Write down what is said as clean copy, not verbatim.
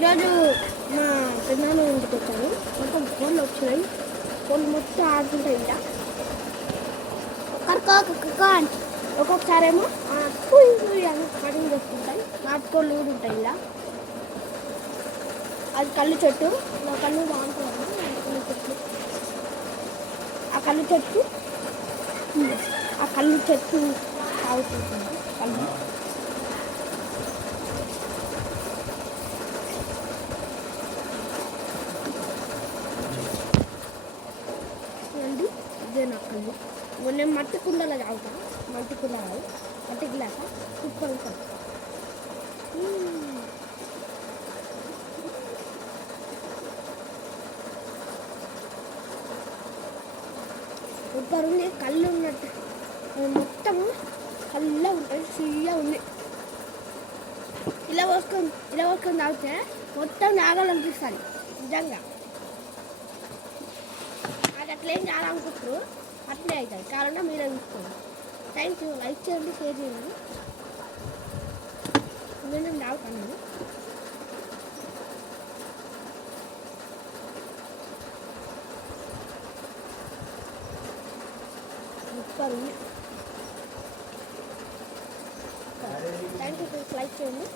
ఈరోజు మా పెద్దనాన్న ఇంటికి వచ్చాను. మొత్తం ఫోన్లు వచ్చినాయి. ఫోన్లు మొత్తం ఆడుతుంటాయి. ఇలా ఒక్కొక్కసారేమో అని కటింగ్ చేసుకుంటాయి. నాటుకోళ్ళు కూడా ఉంటాయి. ఇలా అది కళ్ళు చెట్టు. నా కళ్ళు బాగుంటుంది. కళ్ళు చెట్టు ఆ కళ్ళు చెట్టు తాగుతుంది కళ్ళు. ఇదే నా కళ్ళు. నేను మట్టి కుండలో తాగుతాను. మట్టి కుండ కాదు, మట్టి గ్లాస సూపర్ ఉంటుంది. సూపర్ ఉంది. కళ్ళు ఉన్నట్టు మొత్తము కళ్ళ ఉంటుంది. సీగా ఉంది. ఇలా పోసుకొని తాగితే మొత్తం తాగాలనిపిస్తుంది నిజంగా. అది అట్లేం కావాలనుకుంటారు, అట్లే అవుతాయి. కావాలంటే మీరే చూసుకోండి. Thank you. లైక్ చేయండి, షేర్ చేయండి. నేను తాగుతాను. నేను సూపర్ ఉంది. Thank you. లైక్ చేయండి.